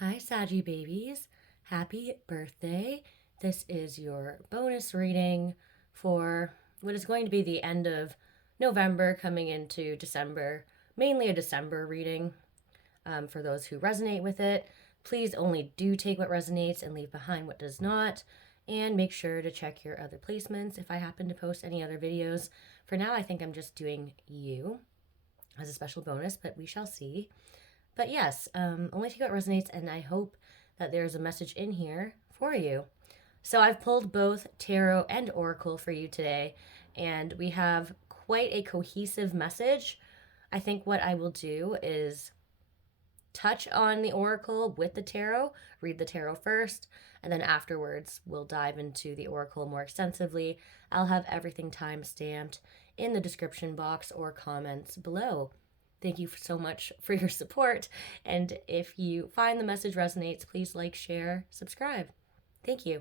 Hi, Saggy babies. Happy birthday. This is your bonus reading for what is going to be the end of November coming into December, mainly a December reading. For those who resonate with it, please only do take what resonates and leave behind what does not. And make sure to check your other placements if I happen to post any other videos. For now, I think I'm just doing you as a special bonus, but we shall see. But yes, only take what resonates, and I hope that there's a message in here for you. So I've pulled both tarot and oracle for you today, and we have quite a cohesive message. I think what I will do is touch on the oracle with the tarot, read the tarot first, and then afterwards we'll dive into the oracle more extensively. I'll have everything time stamped in the description box or comments below. Thank you so much for your support. And if you find the message resonates, please like, share, subscribe. Thank you.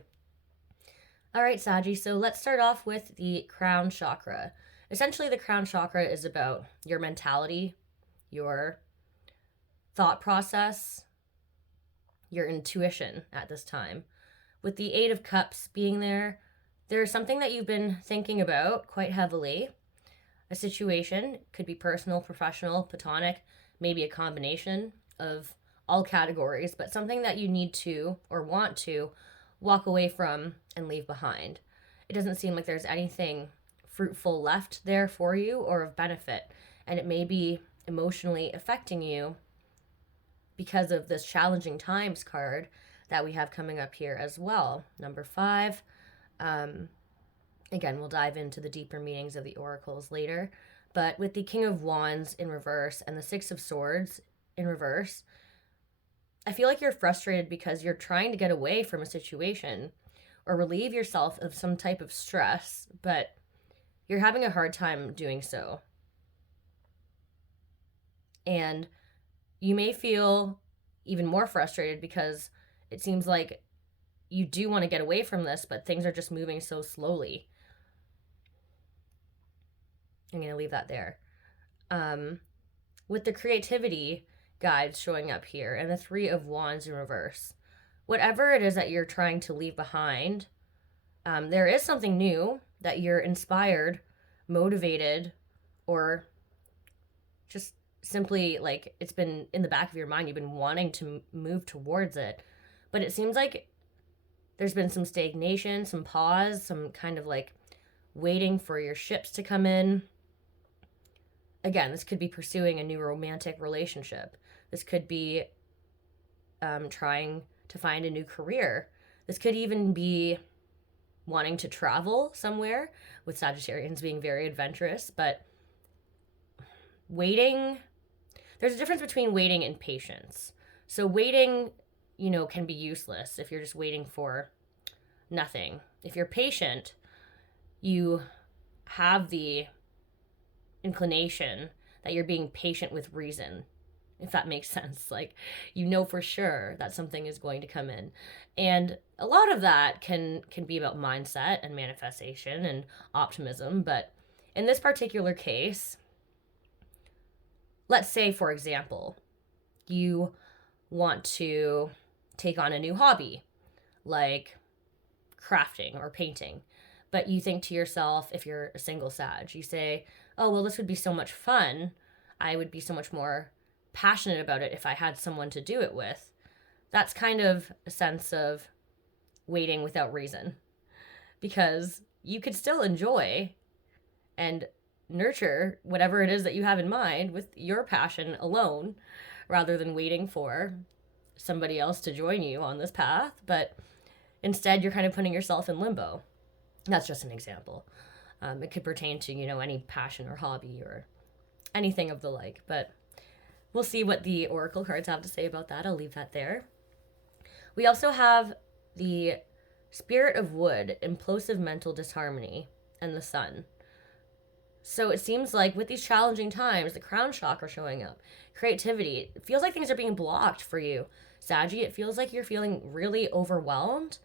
All right, Saji, so let's start off with the crown chakra. Essentially, the crown chakra is about your mentality, your thought process, your intuition at this time. With the Eight of Cups being there, there's something that you've been thinking about quite heavily. A situation could be personal, professional, platonic, maybe a combination of all categories, but something that you need to or want to walk away from and leave behind. It doesn't seem like there's anything fruitful left there for you or of benefit, and it may be emotionally affecting you because of this challenging times card that we have coming up here as well. Number 5. Again, we'll dive into the deeper meanings of the oracles later. But with the King of Wands in reverse and the Six of Swords in reverse, I feel like you're frustrated because you're trying to get away from a situation or relieve yourself of some type of stress, but you're having a hard time doing so. And you may feel even more frustrated because it seems like you do want to get away from this, but things are just moving so slowly. I'm going to leave that there. With the creativity guides showing up here and the Three of Wands in reverse, whatever it is that you're trying to leave behind, there is something new that you're inspired, motivated, or just simply like it's been in the back of your mind. You've been wanting to move towards it, but it seems like there's been some stagnation, some pause, some kind of like waiting for your ships to come in. Again, this could be pursuing a new romantic relationship. This could be trying to find a new career. This could even be wanting to travel somewhere, with Sagittarians being very adventurous, but waiting, there's a difference between waiting and patience. So waiting, can be useless if you're just waiting for nothing. If you're patient, you have the inclination that you're being patient with reason, if that makes sense. Like, for sure that something is going to come in. And a lot of that can be about mindset and manifestation and optimism. But in this particular case, let's say, for example, you want to take on a new hobby, like crafting or painting. But you think to yourself, if you're a single Sag, you say, oh, well, this would be so much fun. I would be so much more passionate about it if I had someone to do it with. That's kind of a sense of waiting without reason, because you could still enjoy and nurture whatever it is that you have in mind with your passion alone, rather than waiting for somebody else to join you on this path. But instead, you're kind of putting yourself in limbo. That's just an example. It could pertain to, any passion or hobby or anything of the like. But we'll see what the oracle cards have to say about that. I'll leave that there. We also have the Spirit of Wood, Implosive Mental Disharmony, and the Sun. So it seems like with these challenging times, the crown chakra showing up, creativity, it feels like things are being blocked for you. Saggy, it feels like you're feeling really overwhelmed.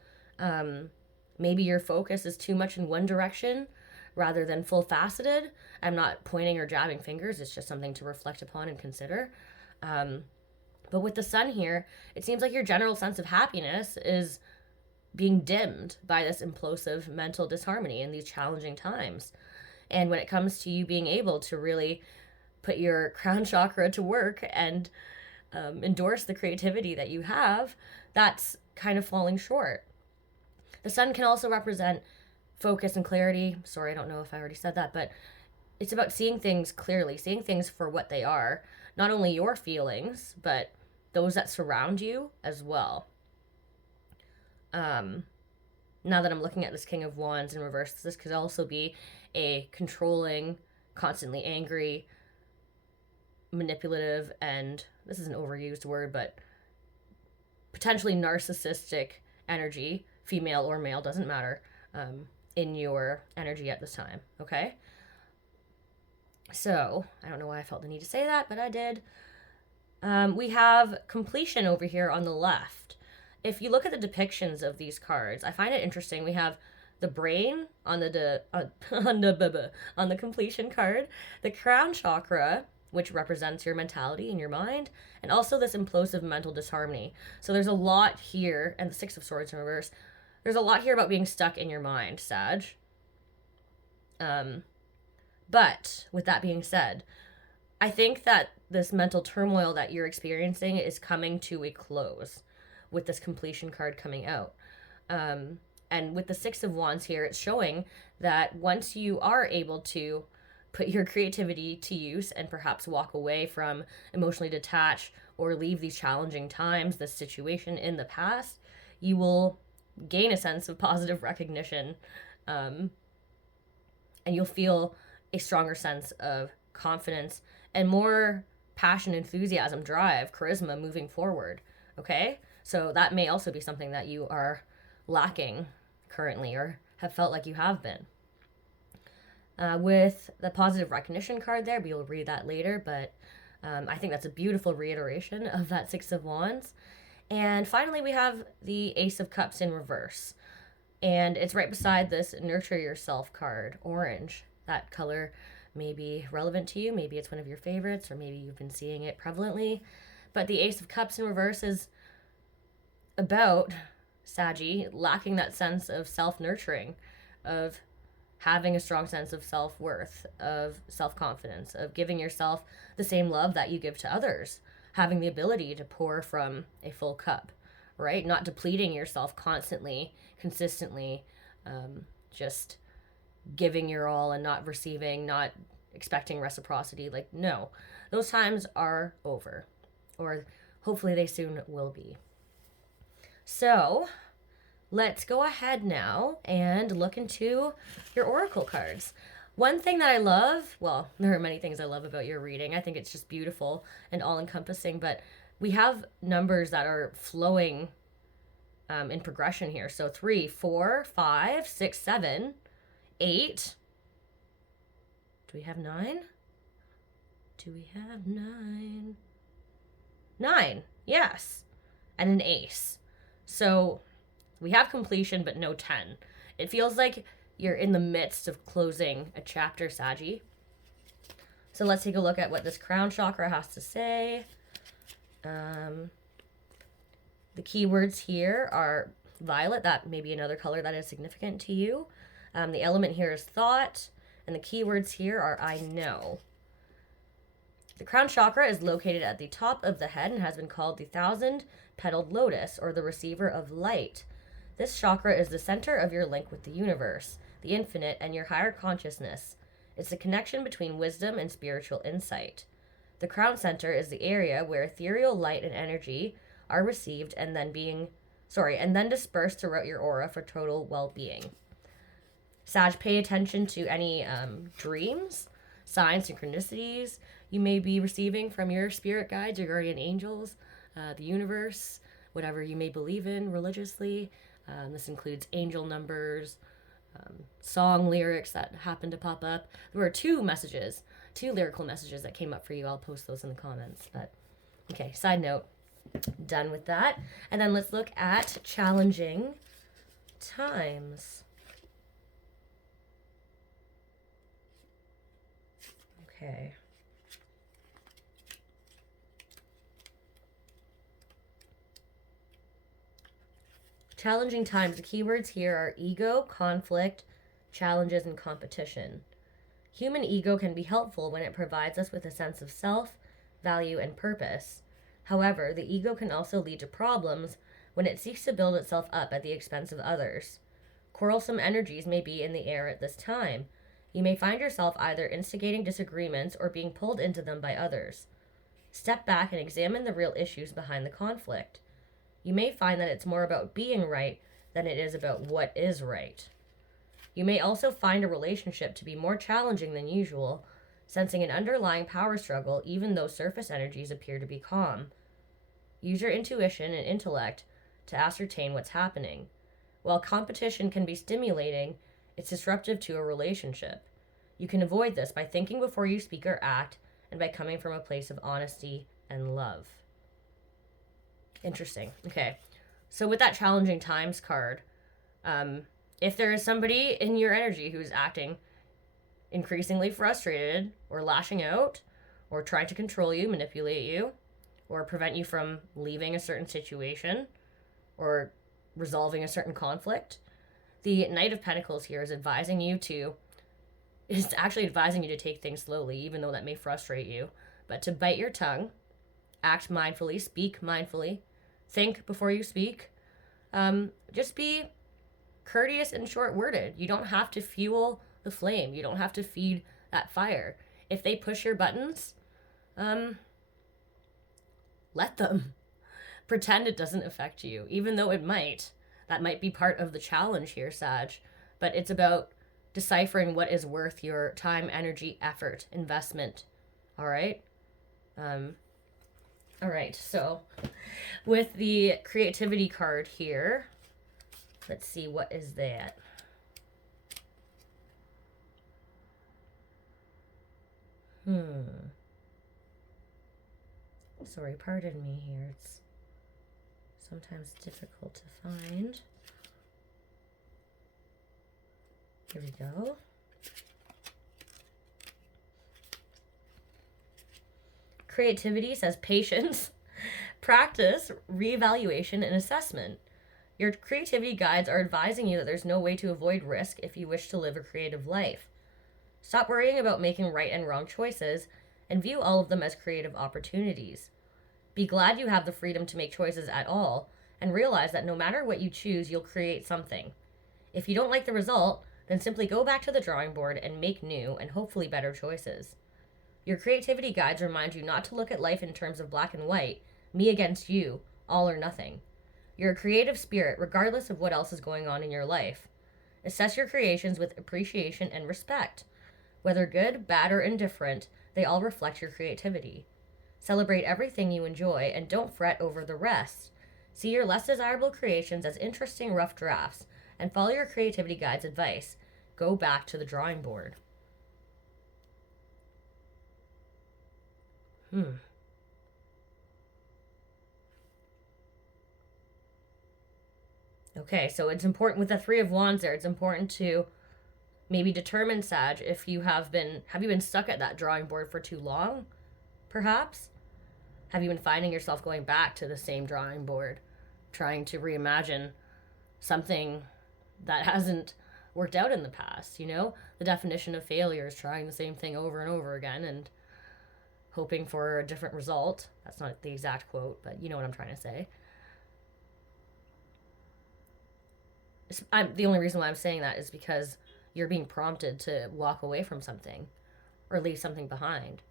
Maybe your focus is too much in one direction rather than full faceted. I'm not pointing or jabbing fingers. It's just something to reflect upon and consider. But with the sun here, it seems like your general sense of happiness is being dimmed by this implosive mental disharmony in these challenging times. And when it comes to you being able to really put your crown chakra to work and endorse the creativity that you have, that's kind of falling short. The sun can also represent focus and clarity. Sorry, I don't know if I already said that, but it's about seeing things clearly, seeing things for what they are, not only your feelings, but those that surround you as well. Now that I'm looking at this King of Wands in reverse, this could also be a controlling, constantly angry, manipulative, and this is an overused word, but potentially narcissistic energy, female or male, doesn't matter, in your energy at this time, okay? So, I don't know why I felt the need to say that, but I did. We have completion over here on the left. If you look at the depictions of these cards, I find it interesting. We have the brain on the on the completion card, the crown chakra, which represents your mentality and your mind, and also this implosive mental disharmony. So there's a lot here, and the Six of Swords in reverse. There's a lot here about being stuck in your mind, Sag. But with that being said, I think that this mental turmoil that you're experiencing is coming to a close with this completion card coming out. And with the Six of Wands here, it's showing that once you are able to put your creativity to use and perhaps walk away from emotionally detached or leave these challenging times, this situation in the past, you will gain a sense of positive recognition, and you'll feel a stronger sense of confidence and more passion, enthusiasm, drive, charisma moving forward. Okay? So that may also be something that you are lacking currently or have felt like you have been. With the positive recognition card there, we will read that later, but I think that's a beautiful reiteration of that Six of Wands. And finally, we have the Ace of Cups in reverse. And it's right beside this Nurture Yourself card, orange. That color may be relevant to you. Maybe it's one of your favorites, or maybe you've been seeing it prevalently. But the Ace of Cups in reverse is about Saggy lacking that sense of self-nurturing, of having a strong sense of self-worth, of self-confidence, of giving yourself the same love that you give to others, having the ability to pour from a full cup, right? Not depleting yourself constantly, consistently, just giving your all and not receiving, not expecting reciprocity. Like, no, those times are over, or hopefully they soon will be. So let's go ahead now and look into your oracle cards. One thing that I love, well, there are many things I love about your reading. I think it's just beautiful and all-encompassing, but we have numbers that are flowing in progression here. So 3, 4, 5, 6, 7, 8. Do we have 9? Do we have 9? 9, yes. And an ace. So we have completion, but no 10. It feels like you're in the midst of closing a chapter, Saggy. So let's take a look at what this crown chakra has to say. The keywords here are violet. That may be another color that is significant to you. The element here is thought. And the keywords here are I know. The crown chakra is located at the top of the head and has been called the 1,000-petaled lotus, or the receiver of light. This chakra is the center of your link with the universe, the infinite, and your higher consciousness. It's the connection between wisdom and spiritual insight. The crown center is the area where ethereal light and energy are received and then dispersed throughout your aura for total well-being. Sag, pay attention to any dreams, signs, synchronicities you may be receiving from your spirit guides, your guardian angels, the universe, whatever you may believe in religiously. This includes angel numbers, song lyrics that happen to pop up. There were two lyrical messages that came up for you. I'll post those in the comments. But okay, side note, done with that. And then let's look at challenging times. Okay. Challenging times. The keywords here are ego, conflict, challenges, and competition. Human ego can be helpful when it provides us with a sense of self, value, and purpose. However, the ego can also lead to problems when it seeks to build itself up at the expense of others. Quarrelsome energies may be in the air at this time. You may find yourself either instigating disagreements or being pulled into them by others. Step back and examine the real issues behind the conflict. You may find that it's more about being right than it is about what is right. You may also find a relationship to be more challenging than usual, sensing an underlying power struggle even though surface energies appear to be calm. Use your intuition and intellect to ascertain what's happening. While competition can be stimulating, it's disruptive to a relationship. You can avoid this by thinking before you speak or act and by coming from a place of honesty and love. Interesting. Okay. So with that challenging times card, if there is somebody in your energy who's acting increasingly frustrated or lashing out or trying to control you, manipulate you, or prevent you from leaving a certain situation or resolving a certain conflict, the Knight of Pentacles here is actually advising you to take things slowly, even though that may frustrate you, but to bite your tongue, act mindfully, speak mindfully, think before you speak. Just be courteous and short-worded. You don't have to fuel the flame. You don't have to feed that fire. If they push your buttons, let them. Pretend it doesn't affect you, even though it might. That might be part of the challenge here, Sag. But it's about deciphering what is worth your time, energy, effort, investment. All right? All right, so with the creativity card here, let's see, what is that? Sorry, pardon me here. It's sometimes difficult to find. Here we go. Creativity says patience, practice, reevaluation, and assessment. Your creativity guides are advising you that there's no way to avoid risk if you wish to live a creative life. Stop worrying about making right and wrong choices and view all of them as creative opportunities. Be glad you have the freedom to make choices at all and realize that no matter what you choose, you'll create something. If you don't like the result, then simply go back to the drawing board and make new and hopefully better choices. Your creativity guides remind you not to look at life in terms of black and white, me against you, all or nothing. You're a creative spirit regardless of what else is going on in your life. Assess your creations with appreciation and respect. Whether good, bad, or indifferent, they all reflect your creativity. Celebrate everything you enjoy and don't fret over the rest. See your less desirable creations as interesting rough drafts and follow your creativity guide's advice. Go back to the drawing board. Okay, so it's important with the Three of Wands there. It's important to maybe determine, Sag, if you have you been stuck at that drawing board for too long, perhaps? Have you been finding yourself going back to the same drawing board, trying to reimagine something that hasn't worked out in the past, you know? The definition of failure is trying the same thing over and over again and hoping for a different result. That's not the exact quote, but you know what I'm trying to say. The only reason why I'm saying that is because you're being prompted to walk away from something or leave something behind.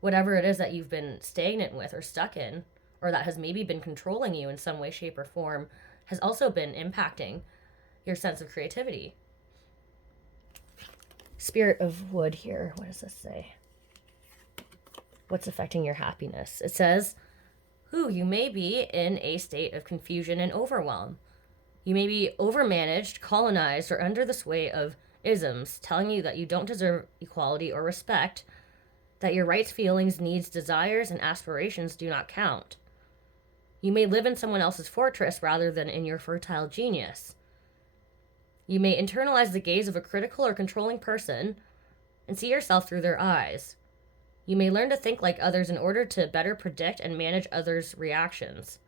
Whatever it is that you've been stagnant with or stuck in, or that has maybe been controlling you in some way, shape, or form, has also been impacting your sense of creativity. Spirit of Wood here. What does this say? What's affecting your happiness? It says, you may be in a state of confusion and overwhelm. You may be overmanaged, colonized, or under the sway of isms telling you that you don't deserve equality or respect, that your rights, feelings, needs, desires, and aspirations do not count. You may live in someone else's fortress rather than in your fertile genius. You may internalize the gaze of a critical or controlling person and see yourself through their eyes. You may learn to think like others in order to better predict and manage others' reactions.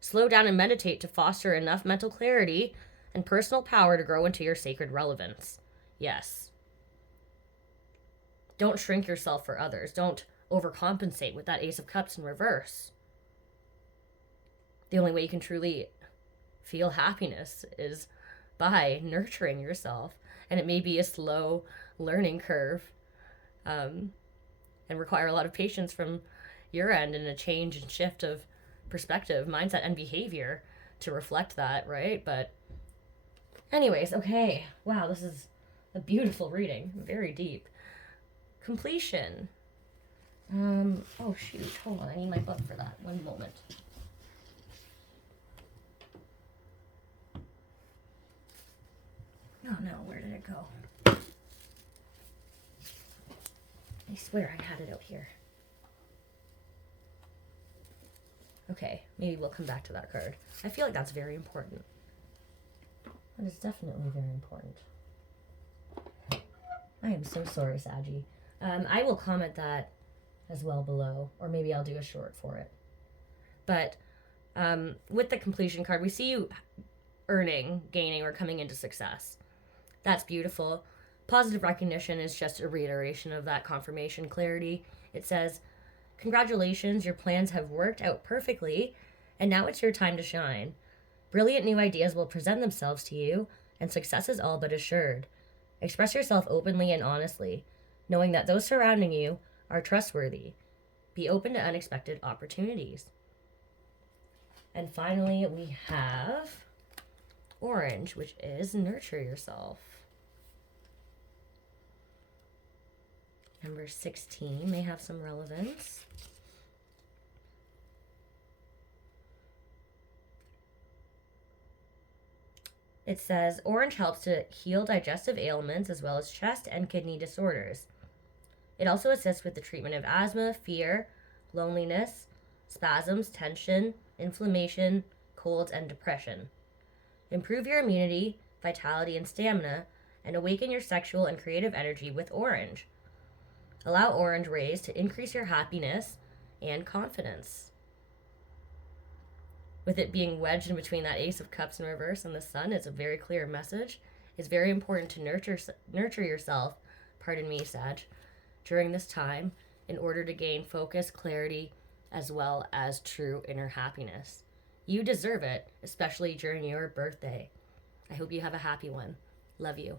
Slow down and meditate to foster enough mental clarity and personal power to grow into your sacred relevance. Yes. Don't shrink yourself for others. Don't overcompensate with that Ace of Cups in reverse. The only way you can truly feel happiness is by nurturing yourself. And it may be a slow learning curve and require a lot of patience from your end and a change and shift of perspective, mindset, and behavior to reflect that, right? But anyways, okay. Wow, this is a beautiful reading. Very deep. Completion. Oh shoot, hold on. I need my book for that. One moment. Oh no, where did it go? I swear I had it out here. Okay, maybe we'll come back to that card. I feel like that's very important. That is definitely very important. I am so sorry, Saggy. I will comment that as well below, or maybe I'll do a short for it. But with the completion card, we see you earning, gaining, or coming into success. That's beautiful. Positive recognition is just a reiteration of that confirmation clarity. It says, congratulations, your plans have worked out perfectly, and now it's your time to shine. Brilliant new ideas will present themselves to you, and success is all but assured. Express yourself openly and honestly, knowing that those surrounding you are trustworthy. Be open to unexpected opportunities. And finally, we have orange, which is nurture yourself. Number 16 may have some relevance. It says, orange helps to heal digestive ailments as well as chest and kidney disorders. It also assists with the treatment of asthma, fear, loneliness, spasms, tension, inflammation, colds, and depression. Improve your immunity, vitality, and stamina, and awaken your sexual and creative energy with orange. Allow orange rays to increase your happiness and confidence. With it being wedged in between that Ace of Cups in reverse and the Sun, it's a very clear message. It's very important to nurture yourself, pardon me, Sag, during this time in order to gain focus, clarity, as well as true inner happiness. You deserve it, especially during your birthday. I hope you have a happy one. Love you.